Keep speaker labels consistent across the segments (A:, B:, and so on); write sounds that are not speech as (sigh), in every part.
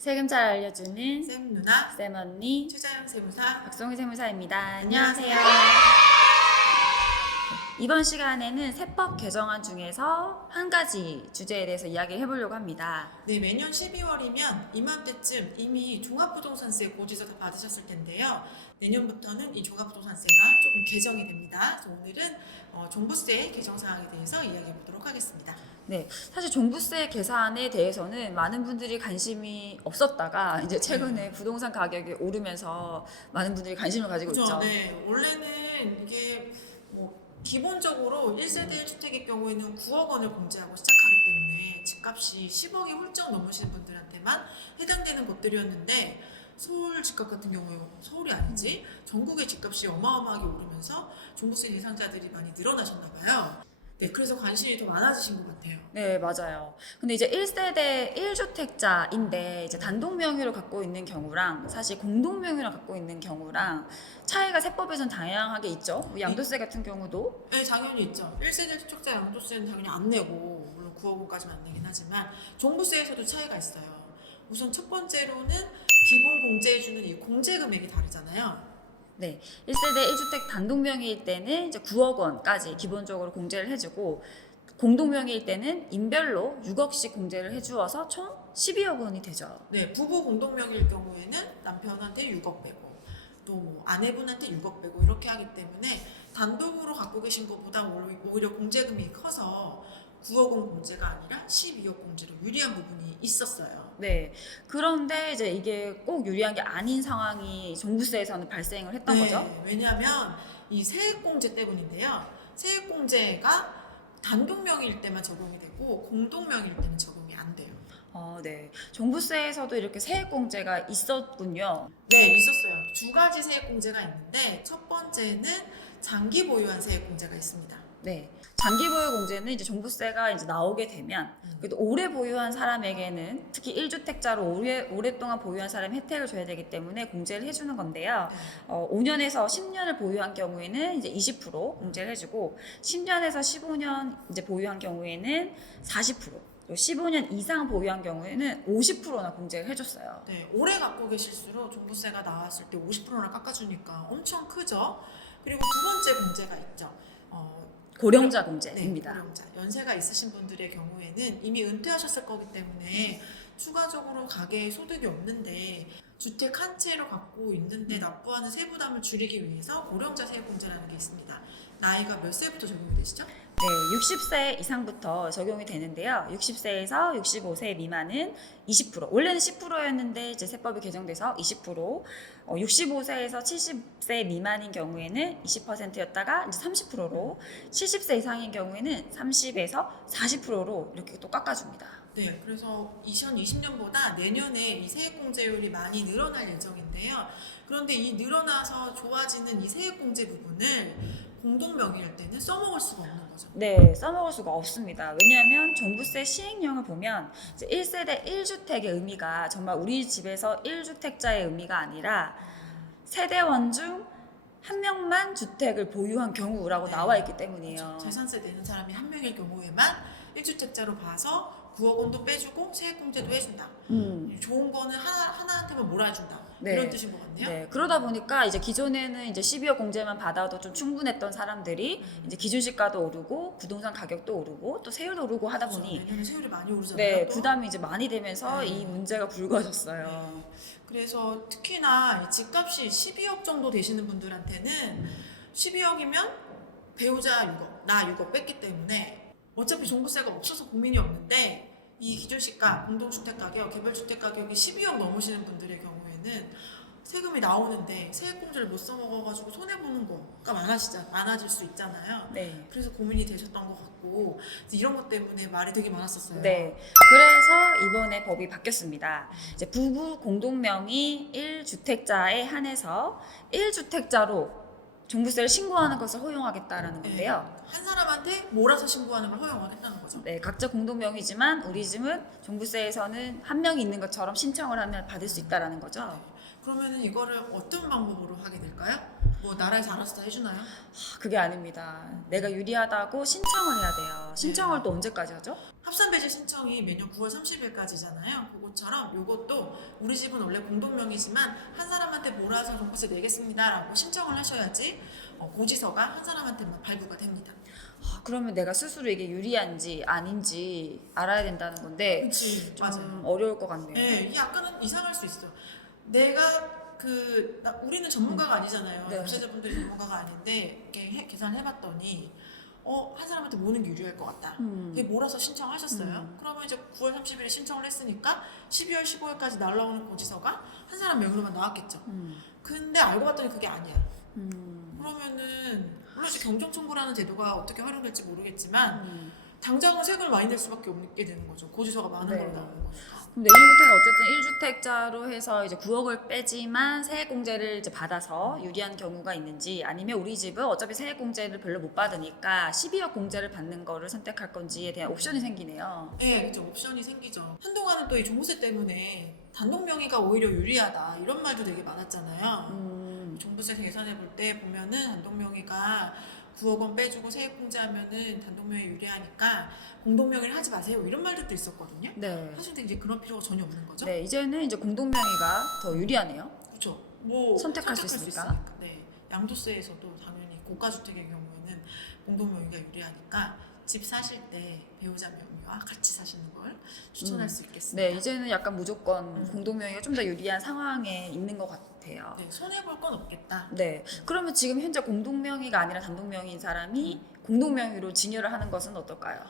A: 세금 잘 알려주는
B: 쌤 누나
A: 쌤 언니
B: 최자연 세무사
A: 박송희 세무사입니다.
B: 안녕하세요.
A: 이번 시간에는 세법 개정안 중에서 한 가지 주제에 대해서 이야기를 해보려고 합니다.
B: 네 매년 12월이면 이맘때쯤 이미 종합부동산세 고지서 다 받으셨을 텐데요 내년부터는 이 종합부동산세가 조금 개정이 됩니다. 그래서 오늘은 어, 종부세 개정 사항에 대해서 이야기해 보도록 하겠습니다.
A: 네, 사실 종부세 계산에 대해서는 많은 분들이 관심이 없었다가 (laughs) 이제 최근에 부동산 가격이 오르면서 많은 분들이 관심을 가지고
B: 그죠?
A: 있죠.
B: 네. 원래는 이게 뭐 기본적으로 1세대 1주택의 경우에는 9억 원을 공제하고 시작하기 때문에 집값이 10억이 훌쩍 넘으시는 분들한테만 해당되는 것들이었는데 서울 집값 같은 경우에 서울이 아니지 전국의 집값이 어마어마하게 오르면서 종부세 대상자들이 많이 늘어나셨나 봐요. 네, 그래서 관심이 더 많아지신 것 같아요.
A: 네, 맞아요. 근데 이제 1세대 1주택자인데 이제 단독 명의로 갖고 있는 경우랑 사실 공동 명의로 갖고 있는 경우랑 차이가 세법에선 다양하게 있죠. 뭐 양도세 같은 경우도
B: 네, 당연히 있죠. 1세대 주택자 양도세는 당연히 안 내고 물론 9억 원까지는 안 내긴 하지만 종부세에서도 차이가 있어요. 우선 첫 번째로는 기본 공제해주는 이 공제 금액이 다르잖아요.
A: 네, 1세대 1주택 단독 명의일 때는 이제 9억 원까지 기본적으로 공제를 해주고 공동 명의일 때는 인별로 6억씩 공제를 해주어서 총 12억 원이 되죠.
B: 네, 부부 공동 명의일 경우에는 남편한테 6억 빼고 또뭐 아내분한테 6억 빼고 이렇게 하기 때문에 단독으로 갖고 계신 것보다 오히려 공제금이 커서 9억은 공제가 아니라 12억 공제로 유리한 부분이 있었어요.
A: 네, 그런데 이제 이게 꼭 유리한 게 아닌 상황이 종부세에서는 발생을 했던 거죠.
B: 네, 왜냐하면 이 세액공제 때문인데요. 세액공제가 단독 명의일 때만 적용이 되고 공동 명의일 때는 적용이 안 돼요.
A: 어, 네. 종부세에서도 이렇게 세액공제가 있었군요.
B: 네, 있었어요. 두 가지 세액공제가 있는데 첫 번째는 장기 보유한 세액공제가 있습니다.
A: 네. 장기 보유 공제는 이제 종부세가 이제 나오게 되면 그래도 오래 보유한 사람에게는 특히 1주택자로 오래, 오랫동안 보유한 사람이 혜택을 줘야 되기 때문에 공제를 해주는 건데요.
B: 네.
A: 어, 5년에서 10년을 보유한 경우에는 이제 20% 공제를 해주고 10년에서 15년 이제 보유한 경우에는 40% 그리고 15년 이상 보유한 경우에는 50%나 공제를 해줬어요.
B: 네, 오래 갖고 계실수록 종부세가 나왔을 때 50%나 깎아주니까 엄청 크죠. 그리고 두 번째 공제가 있죠. 어,
A: 고령자
B: 네,
A: 공제입니다.
B: 고령자. 연세가 있으신 분들의 경우에는 이미 은퇴하셨을 거기 때문에 추가적으로 가계에 소득이 없는데 주택 한 채로 갖고 있는데 납부하는 세부담을 줄이기 위해서 고령자 세액공제라는 게 있습니다. 나이가 몇 세부터 적용이 되시죠?
A: 네, 60세 이상부터 적용이 되는데요. 60세에서 65세 미만은 20%. 원래는 10%였는데 이제 세법이 개정돼서 20%. 어, 65세에서 70세 미만인 경우에는 20%였다가 이제 30%로 70세 이상인 경우에는 30에서 40%로 이렇게 또 깎아줍니다.
B: 네, 그래서 2020년보다 내년에 이 세액공제율이 많이 늘어날 예정인데요. 그런데 이 늘어나서 좋아지는 이 세액공제 부분을 공동 명의일 때는 써먹을 수가 없는 거죠.
A: 네, 써먹을 수가 없습니다. 왜냐하면 종부세 시행령을 보면 이제 1세대 1주택의 의미가 정말 우리 집에서 1주택자의 의미가 아니라 세대원 중 한 명만 주택을 보유한 경우라고
B: 네.
A: 나와 있기 때문이에요.
B: 그렇죠. 재산세 내는 사람이 한 명일 경우에만 1주택자로 봐서 9억 원도 빼주고 세액공제도 해준다.
A: 음,
B: 좋은 거는 하나, 하나한테만 몰아준다.
A: 네.
B: 이런 뜻인 것 같네요.
A: 네, 그러다 보니까 이제 기존에는 이제 12억 공제만 받아도 좀 충분했던 사람들이
B: 음.
A: 이제 기준시가도 오르고 부동산 가격도 오르고 또 세율도 오르고 하다
B: 그렇죠.
A: 보니
B: 내년에 세율이 많이 오르잖아요.
A: 네,
B: 또.
A: 부담이 이제 많이 되면서
B: 네.
A: 이 문제가 불거졌어요.
B: 그래서 특히나 이 집값이 12억 정도 되시는 분들한테는 12억이면 배우자 6억, 나 6억 뺐기 때문에 어차피 종부세가 없어서 고민이 없는데 이 기준시가, 공동주택 가격, 개별주택 가격이 12억 넘으시는 분들의 경우에는 세금이 나오는데 세액공제를 못 써먹어가지고 손해보는 거가 많아지자, 많아질 수 있잖아요.
A: 네.
B: 그래서 고민이 되셨던 것 같고 이런 것 때문에 말이 되게 많았었어요.
A: 네. 그래서 이번에 법이 바뀌었습니다. 이제 부부 공동명의 1주택자에 한해서 1주택자로 종부세를 신고하는 것을 허용하겠다라는 건데요.
B: 한 사람한테 몰아서 신고하는 걸 허용하겠다는 거죠.
A: 네, 각자 공동명의지만 우리 집은 종부세에서는 한 명이 있는 것처럼 신청을 하면 받을 수 있다라는 거죠.
B: 그러면은 이거를 어떤 방법으로 하게 될까요? 뭐 나라에서 알아서 다 해주나요?
A: 하, 그게 아닙니다. 내가 유리하다고 신청을 해야 돼요. 신청을 또 언제까지 하죠?
B: 합산 배제 신청이 매년 9월 30일까지잖아요. 그것처럼 이것도 우리 집은 원래 공동명의지만 한 사람한테 몰아서 종부세 내겠습니다라고 신청을 하셔야지 어, 고지서가 한 사람한테만 발부가 됩니다.
A: 하, 그러면 내가 스스로 이게 유리한지 아닌지 알아야 된다는 건데
B: 그렇지,
A: 좀 어려울 것 같네요.
B: 네, 이게 약간은 이상할 수 있어. 내가 그 나- 우리는 전문가가 아니잖아요.
A: 네.
B: 입세자분들이 전문가가 아닌데 이렇게 해- 계산해봤더니 어 한 사람한테 모는 게 유리할 것 같다.
A: 음.
B: 그게 몰아서 신청하셨어요.
A: 음.
B: 그러면 이제 9월 30일에 신청을 했으니까 12월 15일까지 날라오는 고지서가 한 사람 명의로만 나왔겠죠.
A: 음.
B: 근데 알고 봤더니 그게 아니야.
A: 음.
B: 그러면은 물론 이제 경정 청구라는 제도가 어떻게 활용될지 모르겠지만
A: 음.
B: 당장은 세금을 많이 낼 수밖에 없게 되는 거죠. 고지서가 많은
A: 네.
B: 걸로 나오는 거니까.
A: 그럼 내년부터는 어쨌든 1주택자로 해서 이제 9억을 빼지만 세액공제를 이제 받아서 유리한 경우가 있는지 아니면 우리 집은 어차피 세액공제를 별로 못 받으니까 12억 공제를 받는 거를 선택할 건지에 대한 옵션이 생기네요.
B: 네, 그렇죠. 옵션이 생기죠. 한동안은 또 이 종부세 때문에 단독 명의가 오히려 유리하다 이런 말도 되게 많았잖아요.
A: 음.
B: 종부세 계산해 볼 때 보면은 단독 명의가 9억 원 빼주고 세액 공제하면은 단독 명의 유리하니까 공동 명의를 하지 마세요 이런 말들도 있었거든요.
A: 네.
B: 사실 근데 이제 그런 필요가 전혀 없는 거죠.
A: 네, 이제는 이제 공동명의가 더 유리하네요.
B: 그렇죠. 뭐
A: 선택할 수 있으니까.
B: 네. 양도세에서도 당연히 고가 주택의 경우에는 공동 명의가 유리하니까 집 사실 때 배우자 명의와 같이 사시는 걸 추천할
A: 음.
B: 수 있겠습니다.
A: 네, 이제는 약간 무조건
B: 음.
A: 공동명의가 좀 더 유리한 상황에 있는 것 같아요.
B: 네, 손해 볼 건 없겠다.
A: 네. 그러면 지금 현재 공동 명의가 아니라 단독 명의인 사람이 공동 명의로 증여를 하는 것은 어떨까요?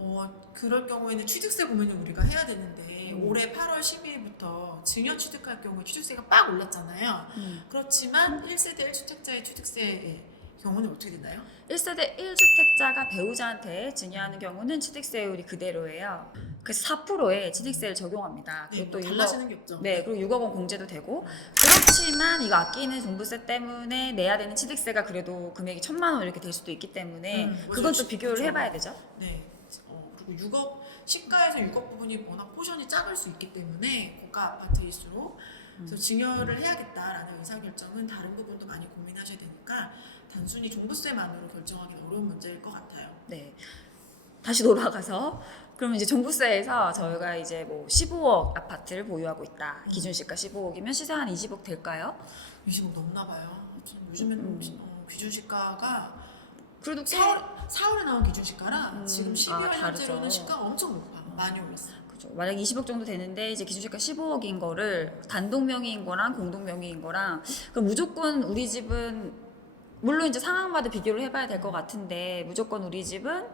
B: 어, 그럴 경우에는 취득세 고민을 우리가 해야 되는데
A: 음.
B: 올해 8월 12일부터 증여 취득할 경우에 취득세가 빡 올랐잖아요. 그렇지만 1세대 1주택자의 취득세의 경우는 어떻게 되나요?
A: 1세대 1주택자가 배우자한테 증여하는 경우는 취득세율이 그대로예요. 그래서 4%의 취득세를 적용합니다.
B: 네,
A: 그리고
B: 또뭐
A: 6억,
B: 달라지는 게 없죠.
A: 네, 그리고 6억 원 공제도 되고 그렇지만 이거 아끼는 종부세 때문에 내야 되는 취득세가 그래도 금액이 천만 원 이렇게 될 수도 있기 때문에
B: 음, 맞아요.
A: 그건 또 비교를. 해봐야 되죠.
B: 네. 어, 그리고 6억 시가에서 6억 부분이 워낙 포션이 작을 수 있기 때문에 고가 아파트일수록 그래서 증여를 해야겠다라는 의사 결정은 다른 부분도 많이 고민하셔야 되니까 단순히 종부세만으로 결정하기는 어려운 문제일 것 같아요.
A: 네. 다시 돌아가서 그러면 이제 종부세에서 저희가 이제 뭐 15억 아파트를 보유하고 있다. 기준 시가 15억이면 시세 한 20억 될까요?
B: 20억 넘나 봐요. 참 요즘에는
A: 음.
B: 어, 기준 시가가
A: 그래도 꽤
B: 4월, 4월에 나온 기준 시가라
A: 음,
B: 지금
A: 아,
B: 12월
A: 다르죠.
B: 현재로는 시가가 엄청 높아. 많이 올랐어요.
A: 그죠. 만약 20억 정도 되는데 이제 기준 시가 15억인 거를 단독 명의인 거랑 공동 명의인 거랑 그럼 무조건 우리 집은 물론 이제 상황마다 비교를 해봐야 될 것 같은데 무조건 우리 집은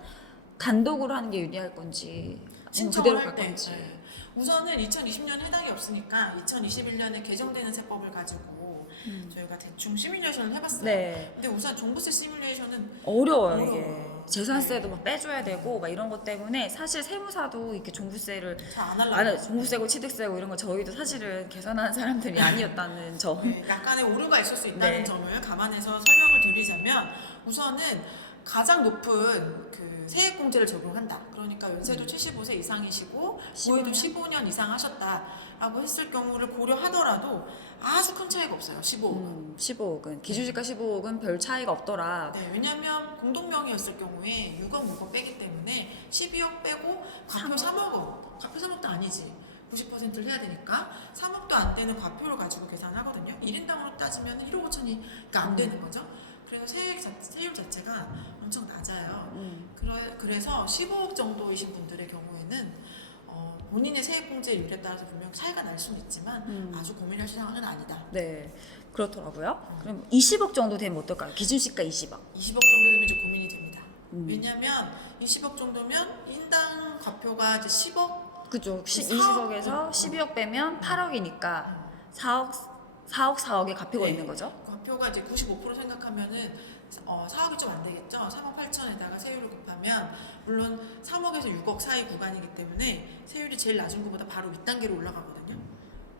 A: 단독으로 하는 게 유리할 건지 아니면 그대로
B: 할갈때
A: 건지.
B: 네. 우선은 2020년 해당이 없으니까 2021년에 개정되는 세법을 가지고
A: 음.
B: 저희가 대충 시뮬레이션을 해봤어요.
A: 네.
B: 근데 우선 종부세 시뮬레이션은
A: 어려워요
B: 어려워요.
A: 이게 재산세도 막 빼줘야 되고 막 이런 것 때문에 사실 세무사도 이렇게 종부세를
B: 잘 안 하려고
A: 안 종부세고 취득세고 이런 거 저희도 사실은 계산하는 사람들이 (laughs) 아니었다는 점.
B: 네, 약간의 오류가 있을 수 있다는
A: 네.
B: 점을 감안해서 설명을 드리자면 우선은 가장 높은 그 세액 공제를 적용한다. 그러니까 연세도
A: 음.
B: 75세 이상이시고
A: 15년?
B: 거의도 15년 이상 하셨다라고 했을 경우를 고려하더라도 아주 큰 차이가 없어요. 15억. 은
A: 음, 15억은 기준시가 15억은 별 차이가 없더라.
B: 네, 왜냐하면 공동명의였을 경우에 6억 6억 빼기 때문에 12억 빼고 과표 3억. 과표 3억도 아니지. 90%를 해야 되니까 3억도 안 되는 과표를 가지고 계산하거든요. 1인당으로 따지면 1억 5천이 안
A: 음.
B: 되는 거죠. 그래서 세액 자, 세율 자체가 엄청 낮아요.
A: 음.
B: 그래, 그래서 15억 정도이신 분들의 경우에는 어, 본인의 세액 공제 율에 따라서 분명 차이가 날 수는 있지만
A: 음.
B: 아주 고민하실 상황은 아니다.
A: 네, 그렇더라고요. 그럼 20억 정도 되면 어떨까요? 기준시가 20억.
B: 20억 정도 되면 이제 고민이 됩니다.
A: 음.
B: 왜냐면 20억 정도면 인당 과표가 이제 10억
A: 그죠. 시,
B: 사억?
A: 20억에서 12억 빼면 8억이니까 4억, 4억, 4억의 가표가
B: 네.
A: 있는 거죠.
B: 과표가 이제 95% 생각하면은 어, 4억이 좀 안 되겠죠. 3억 8천에다가 세율을 곱하면 물론 3억에서 6억 사이 구간이기 때문에 세율이 제일 낮은 것보다 바로 2단계로 올라가거든요.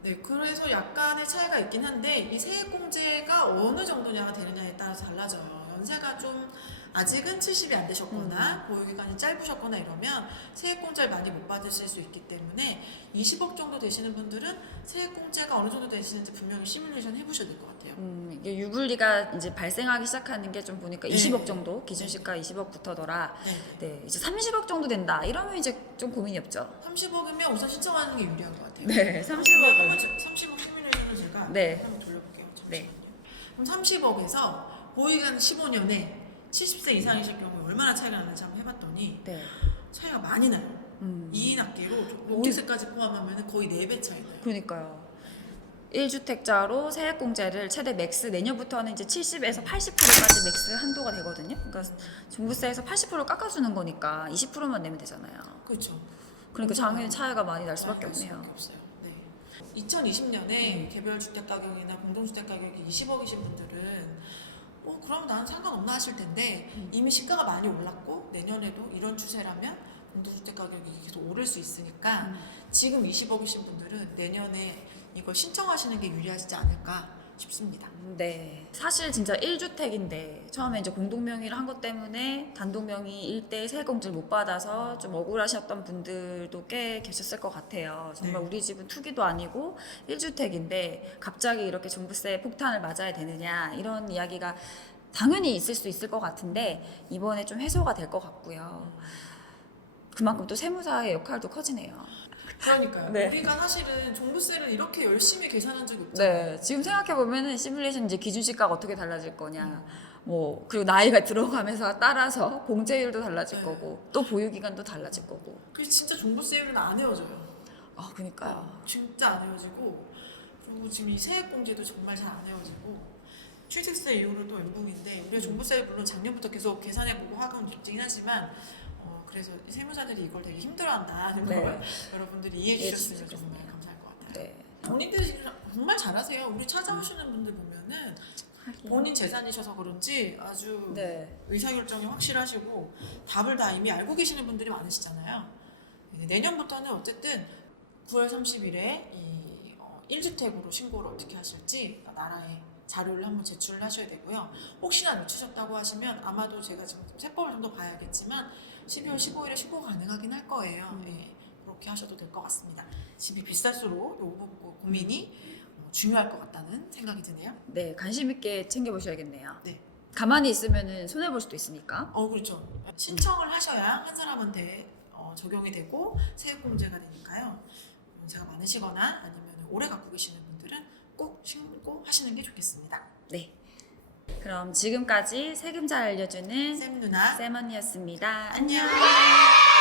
B: 네, 그래서 약간의 차이가 있긴 한데 이 세액 공제가 어느 정도냐가 되느냐에 따라서 달라져요. 연세가 좀 아직은 70이 안 되셨거나
A: 음.
B: 보유기간이 짧으셨거나 이러면 세액공제를 많이 못 받으실 수 있기 때문에 20억 정도 되시는 분들은 세액공제가 어느 정도 되시는지 분명히 시뮬레이션 해보셔야 될 것 같아요.
A: 음, 이게 유불리가 이제 발생하기 시작하는 게 좀 보니까
B: 네.
A: 20억 정도 기준 시가 20억부터더라.
B: 네.
A: 네, 이제 30억 정도 된다. 이러면 이제 좀 고민이 없죠.
B: 30억이면 우선 신청하는 게 유리한 것 같아요.
A: 네, 30억은
B: 30억 시뮬레이션을 제가
A: 네.
B: 한번 돌려볼게요. 잠시만요.
A: 네.
B: 그럼 30억에서 보유기간 15년에 70세 이상이실 경우에 얼마나 차이가 나는지 한번 해봤더니
A: 네.
B: 차이가 많이 나요.
A: 음.
B: 2인 합계로 6세까지 포함하면 거의 4배 차이 나요.
A: 그러니까요. 1주택자로 세액공제를 최대 맥스 내년부터는 이제 70에서 80%까지 맥스 한도가 되거든요. 그러니까 종부세에서 80% 깎아주는 거니까 20%만 내면 되잖아요.
B: 그렇죠.
A: 그러니까 당연히 차이가 많이 날 수밖에
B: 나을
A: 없네요.
B: 없어요. 네. 2020년에 개별 주택 가격이나 공동 주택 가격이 20억이신 분들은 어 그럼 나는 상관없나 하실 텐데
A: 음.
B: 이미 시가가 많이 올랐고 내년에도 이런 추세라면 공동주택 가격이 계속 오를 수 있으니까
A: 음.
B: 지금 20억이신 분들은 내년에 이걸 신청하시는 게 유리하시지 않을까 싶습니다.
A: 네. 사실 진짜 1주택인데 처음에 이제 공동명의를 한 것 때문에 단독명의 1대 세액공제를 못 받아서 좀 억울하셨던 분들도 꽤 계셨을 것 같아요. 정말
B: 네.
A: 우리 집은 투기도 아니고 1주택인데 갑자기 이렇게 종부세 폭탄을 맞아야 되느냐 이런 이야기가 당연히 있을 수 있을 것 같은데 이번에 좀 해소가 될 것 같고요. 그만큼 또 세무사의 역할도 커지네요.
B: 그러니까요.
A: 네.
B: 우리가 사실은 종부세를 이렇게 열심히 계산한 적이 없잖아요.
A: 네, 지금 생각해 보면은 시뮬레이션 이제 기준 시가가 어떻게 달라질 거냐, 뭐 그리고 나이가 들어가면서 따라서 공제율도 달라질
B: 네.
A: 거고 또 보유 기간도 달라질 거고.
B: 그래서 진짜 종부세율은 안 헤어져요.
A: 아, 그니까요.
B: 진짜 안 헤어지고 그리고 지금 이 세액공제도 정말 잘 안 헤어지고 취득세 이후로도 멘붕인데 우리가
A: 음.
B: 종부세를 물론 작년부터 계속 계산해보고 하고는 있긴 하지만 어, 그래서 세무사들이 이걸 되게 힘들어한다는 (laughs)
A: 네.
B: 걸 여러분들이 이해해
A: 주셨으면
B: 정말 감사할 것 같아요.
A: 네.
B: 본인들이 정말 잘하세요. 우리 찾아오시는 분들 보면은 본인 재산이셔서 그런지 아주
A: 네.
B: 의사결정이 확실하시고 답을 다 이미 알고 계시는 분들이 많으시잖아요. 이제 내년부터는 어쨌든 9월 30일에 이 어, 1주택으로 신고를 어떻게 하실지 나라에 자료를 한번 제출을 하셔야 되고요. 혹시나 놓치셨다고 하시면 아마도 제가 지금 세법을 좀 더 봐야겠지만 12월 15일에 신고 가능하긴 할 거예요.
A: 음.
B: 예, 그렇게 하셔도 될 것 같습니다. 집이 비쌀수록 이 부분 고민이 어, 중요할 것 같다는 생각이 드네요.
A: 네, 관심 있게 챙겨 보셔야겠네요.
B: 네.
A: 가만히 있으면은 손해 볼 수도 있으니까.
B: 어 그렇죠. 신청을 하셔야 한 사람한테 어, 적용이 되고 세액공제가 되니까요. 연세가 많으시거나 아니면 오래 갖고 계시는 분들은 꼭 신고 하시는 게 좋겠습니다.
A: 네. 그럼 지금까지 세금 잘 알려주는
B: 쌤 누나
A: 쌤 언니였습니다.
B: 안녕.
A: 안녕.